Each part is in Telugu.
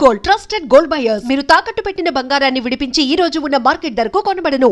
Gold, trusted gold buyers. మీరు తాకట్టు పెట్టిన బంగారాన్ని విడిపించి ఈ రోజు ఉన్న మార్కెట్ ధరకు కొనబడను.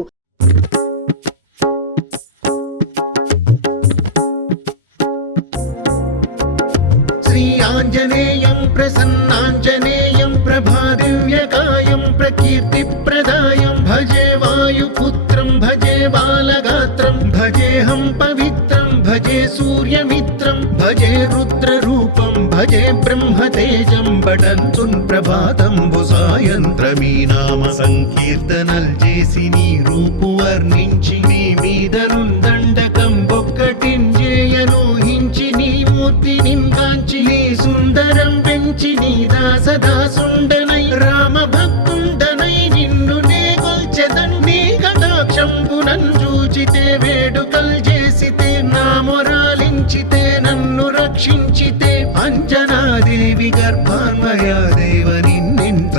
శ్రీ ఆంజనేయం ప్రసన్నాంజనేయం ప్రభాదివ్యకాయం ప్రకీర్తి ప్రదాయం భజే వాయుపుత్రం భజే బాలగాత్రం భజేహం పవిత్రం భజే సూర్యమిత్రం భజే రుద్రరూపం భజే బ్రహ్మతేజం బటంతున్ ప్రభాతంబు సాయంత్రమీ నామ సంకీర్తనల్ చేసి నీ రూపు వర్ణించి నీ మీదనుందండకం ఒక్కటింజేయనూహించి నీ మూర్తి నింగాంచి నీ సుందరం పెంచి నీ దాసదాసుండనై రామ భక్తుండనై నిన్ను నే గొల్చెదన్ నీ కటాక్షంబునన్ చూచితే వేడుకల్ చేసితే నా మొరాలించితే నన్ను రక్షించితే అంజనాదేవి గర్భాన్వయా దేవ నిన్నెంత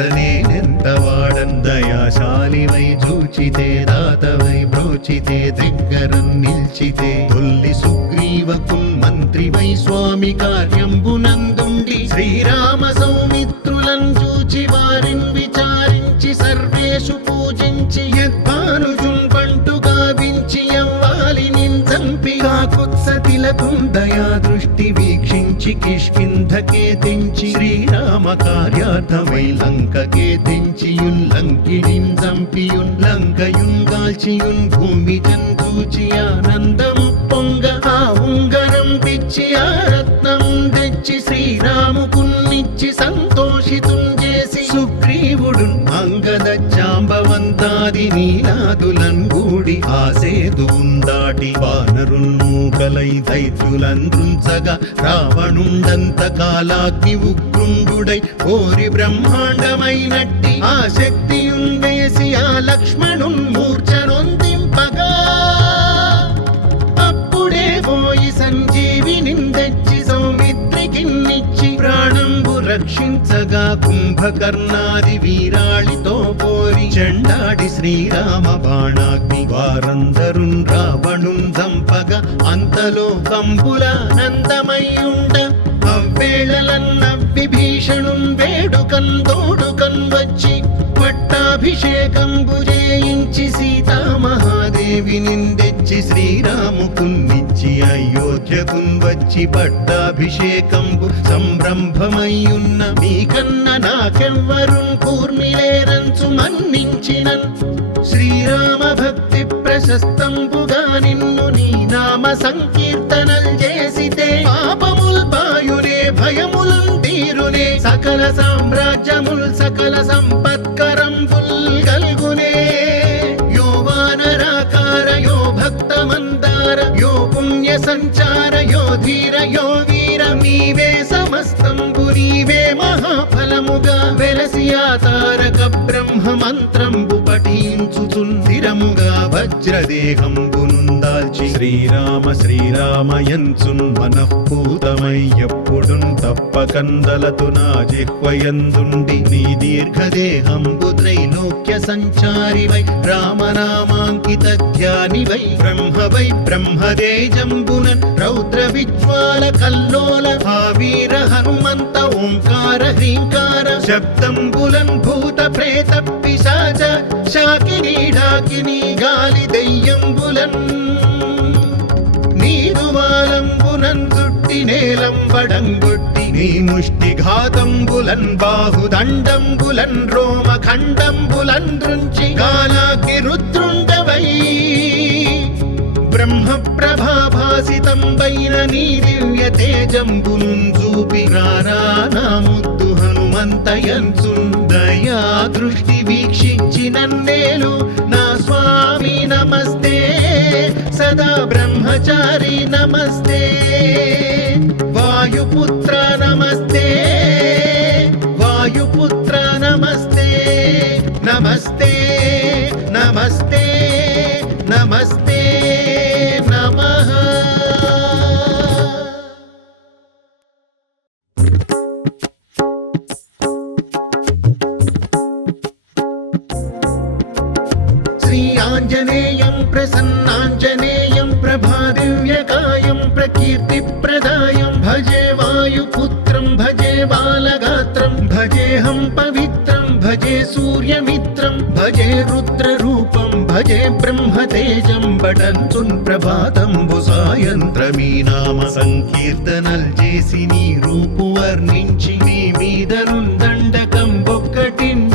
వాడన్ దయాశాలివై చూచితే దాతవై బ్రోచితే దగ్గరం నిల్చితే తొల్లి సుగ్రీవకుల్ మంత్రివై స్వామి కార్యంబునందుండి శ్రీరామ సౌమిత్రులను చూచి వారిని విచారించి సర్వేషు పూజించి యద్భానుజున్ పంటు గావించి యవ్వాలి నిందంపి కాకుత్సతిలకుం దయా దృష్టి వీక్షించి కిష్కింధకే తెంచి శ్రీరామ కార్యార్థమై లంకకే తెంచియుల్లంకిడిన్ చంపియుల్లంకయున్ గాల్చియున్ భూమి జంతూచి ఆనందము పొంగ ఆ ఉంగరం పిచ్చి ఆ రత్నం తెచ్చి శ్రీరాముకున్నిచ్చి సంతోషితుం చేసి సుగ్రీవుడు అంగద జాంబవంతాది నీలాదులన్ గూడి ఆ సేతువున్ దాటి వానరుల్ మూకలై దైత్యులందృంచగా రావణుండంత కాలాగ్ని ఉగ్రుండుడై కోరి బ్రహ్మాండమైనట్టి ఆ శక్తియున్ వేసి ఆ లక్ష్మణున్ మూర్ఛనొందింపగా అప్పుడే పోయి సంజీవిని తెచ్చి సౌమిత్రికిన్నిచ్చి ప్రాణంబు రక్షించగా కుంభకర్ణాది వీరాళితో పోరి చెండాడి శ్రీరామ బాణాగ్ని వారందరున్ రావణున్ చంపగా అంతలో కంబులానందమయ్యుండ అవ్వేళలన్న విభీషణున్ వేడుకన్ తోడుకన్ వచ్చి పట్టాభిషేకంబు చేయించి సీతామహాదేవిని తెచ్చి శ్రీరాముకున్నిచ్చి అయోధ్యకున్ వచ్చి పట్టాభిషేకంబు సంరంభమయ్యున్న మీకన్న నాకెవ్వరున్ కూర్మిలేరంచు మన్నించినన్ శ్రీరామ భక్తి ప్రశస్తంబుగా నిన్ను నీ నామ సంకీర్తనల్ చేసితే పాపముల్ బాయునే భయములున్ తీరునే సకల సామ్రాజ్యముల్ సకల సంపత్కరంబుల్ గల్గునే యో వానరాకార యో భక్త మందార యో పుణ్య సంచార యో ధీర యో వీర నీవే సమస్తంబు నీవే మహాఫలముగా వెలసి ఆ తారక బ్రహ్మ మంత్రంబు పఠించుచున్ స్థిరముగా వజ్రదేహంబునుందాల్చి శ్రీరామ శ్రీరామయంచున్ మనఃపూతమై ఎప్పుడున్ తప్పకందలతు నా జిహ్వయందుండి నీ దీర్ఘదేహంబు త్రైలోక్య సంచారివై రామనామాంకిత ధ్యానివై బ్రహ్మవై బ్రహ్మదేజంబునన్ రౌద్ర విజ్వాల కల్లోల ఆ వీర హనుమంత ఓంకార హ్రీంకార శబ్దంబులన్ భూత ప్రేత పిశాచ శాకిని డాకిని గాలి దెయ్యంబులన్ నీదువాలంబునన్ చుట్టి నేలంబడంగొట్టి నీ ముష్టి ఘాతంబులన్ బాహుదండంబులన్ రోమ ఖండంబులన్ దృంచి కాలాగ్ని రుద్రుండవై బ్రహ్మ ప్రభాభాసితంబైన నీ దివ్య తేజంబునున్ చూపి రానా ముద్దు హనుమంతయంచున్ దయా దృష్టి వీక్షించి నన్నేలు నా స్వామి నమస్తే సదా బ్రహ్మచారి నమస్తే వాయుపుత్ర నమస్తే వాయుపుత్ర నమస్తే నమస్తే నమస్తే నమస్తే నమః. శ్రీ ఆంజనేయం ప్రసన్నాంజనేయం ప్రభాదివ్యకాయం ప్రకీర్తి ప్రదాయం భజే వాయుపుత్రం భజే బాలగాత్రం భజేహం పవిత్రం భజే సూర్యమిత్రం భజే రుద్రరూపం భజే బ్రహ్మతేజం బటంతున్ ప్రభాతంబు సాయంత్రమీ నామ సంకీర్తనల్ చేసి నీ రూపు వర్ణించి నీ మీదనుందండకం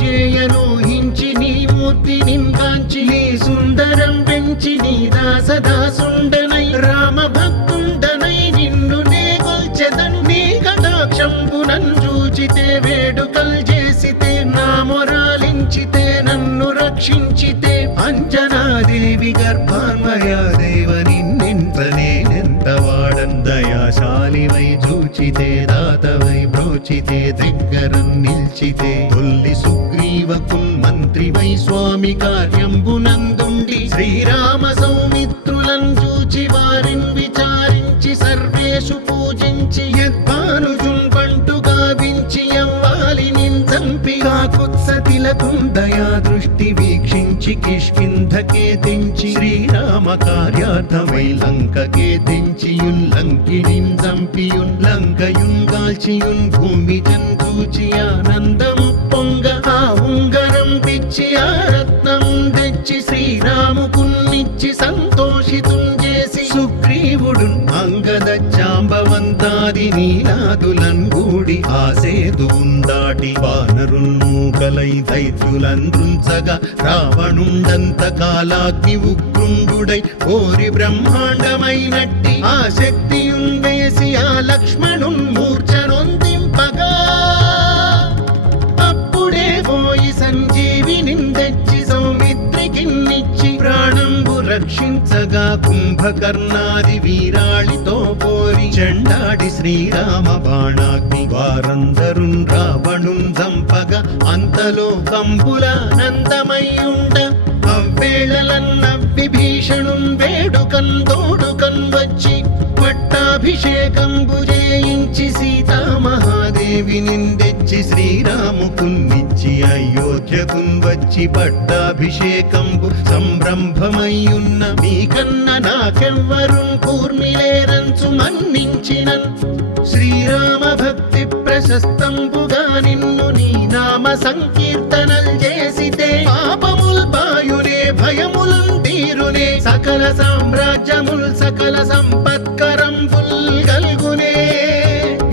బొక్కటింజేయనూహించి నీ మూర్తి నింకాంచి నీ సుందరం పెంచి నీ దాసదాసుండనై రామ భక్తుండనై నిన్ను నే కొల్చెదన్ నీ కటాక్షంబునన్ చూచితే వేడుకల్ చేసితే నా మొరాలించితే నన్ను రక్షించితే అంజనాదేవి గర్భాన్వయా దేవ నిన్నెంత నేనెంత వాడన్ దయాశాలివై చూచితే దాతవై బ్రోచితే దగ్గరన్ నిల్చితే తొల్లి సుగ్రీవకున్ మంత్రివై స్వామి కార్యంబునందుండి శ్రీరామ సౌమిత్రులను చూచి వారిని విచారించి సర్వేషు పూజించి యద్భానుజున్ పంటు గావించి యవ్వాలి నించంపి కాకుత్సతిలకుం దయా దృష్టి వీక్షించి కిష్కింధకే తెంచి శ్రీరామ కార్యార్థమై లంకకే తెంచియున్ లంకిణిం చంపియున్ లంకయున్ గాల్చియున్ భూమి జంతూచి ఆనందము పొంగ ఆ ఉంగరం పిచ్చి ఆ రత్నం తెచ్చి శ్రీరాముకున్నిచ్చి సంతోషితున్ చేసి సుగ్రీవుడు అంగద చాంబవంతాది నీలాదులన్ గూడి ఆసేతువున్ దాటి వానరుల్ మూకలై దైత్యులందృంచగా రావణుండంత కాలాగ్ని ఉగ్రుండుడై కోరి బ్రహ్మాండమైనట్టి ఆ శక్తియున్ వేసి ఆ లక్ష్మణున్ మూర్ఛనొందింపగా అప్పుడే పోయి సంజీవిని తెచ్చి సౌమిత్రికిన్నిచ్చి ప్రాణంబు రక్షించగా కుంభకర్ణాది వీరాళితో పోరి చెండాడి శ్రీరామ బాణాగ్ని వారందరున్ రావణున్ చంపగా అంతలో కంబుల నందమయ్యుండ అవ్వేళలన్న విభీషణున్ వేడుకన్ తోడుకన్ వచ్చి పట్టాభిషేకంబు చేయించి సీతామహాదేవి నిందెచ్చి శ్రీరాముకున్నిచ్చి అయోధ్యకున్ వచ్చి పట్టాభిషేకంబు సంరంభమయ్యున్న మీకన్న నాకెవ్వరున్ కూర్మిలేరంచు మన్నించినన్ శ్రీరామ భక్తి ప్రశస్తంబుగా నిన్ను నీ నామ సంకీర్తనల్ చేసితే పాపముల్ పాయునే భయములున్ తీరునే సకల సామ్రాజ్యముల్ సకల సంపత్కరంబుల్ గల్గునే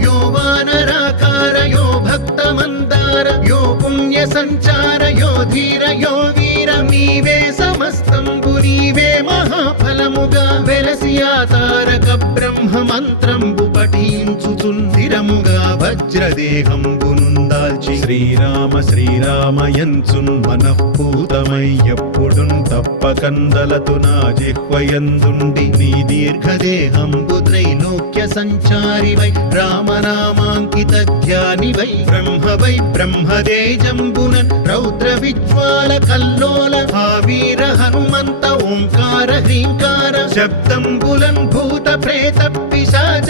యో వానరాకార యో భక్త మందార యో పుణ్య సంచార యో ధీర యో వీర నీవే సమస్తంబు నీవే మహాఫలముగా వెలసి ఆ తారక బ్రహ్మ మంత్రంబు పఠించుచున్ స్థిరముగా వజ్రదేహంబునుందాల్చి శ్రీరామ శ్రీరామయంచున్ మనఃపూతమై ఎప్పుడున్ తప్పకందలతు నా జిహ్వయందుండి నీ దీర్ఘదేహంబు త్రైలోక్య సంచారివై రామనామాంకిత ధ్యానివై బ్రహ్మవై బ్రహ్మదేజంబునన్ రౌద్ర విజ్వాల కల్లోల భావీర హనుమంత ఓంకార హ్రీంకార శబ్దంబులన్ భూత ప్రేత పిశాచ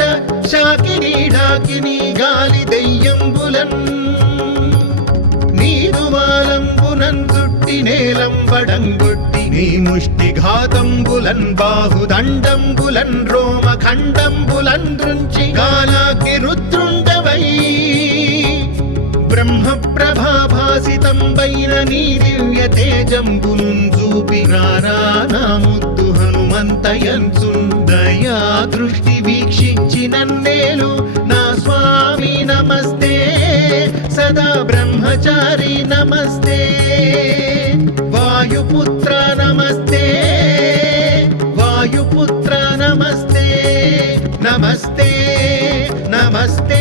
శాకినీ ఢాకినీ గాలి దెయ్యంబులన్ నీదువాలంబునన్ చుట్టి నేలంబడంగొట్టి నీ ముష్టి ఘాతంబులన్ బాహుదండంబులన్ రోమ ఖండంబులన్ దృంచి కాలాగ్ని రుద్రుండవై బ్రహ్మ ప్రభాభాసితంబైన నీ దివ్య తేజంబునున్ చూపి రారా నా ముద్దు హనుమంతయంచున్ దయా దృష్టి వీక్షించి నన్నేలు నా స్వామి నమస్తే సదా బ్రహ్మచారి నమస్తే వాయుపుత్ర నమస్తే వాయుపుత్ర నమస్తే నమస్తే నమస్తే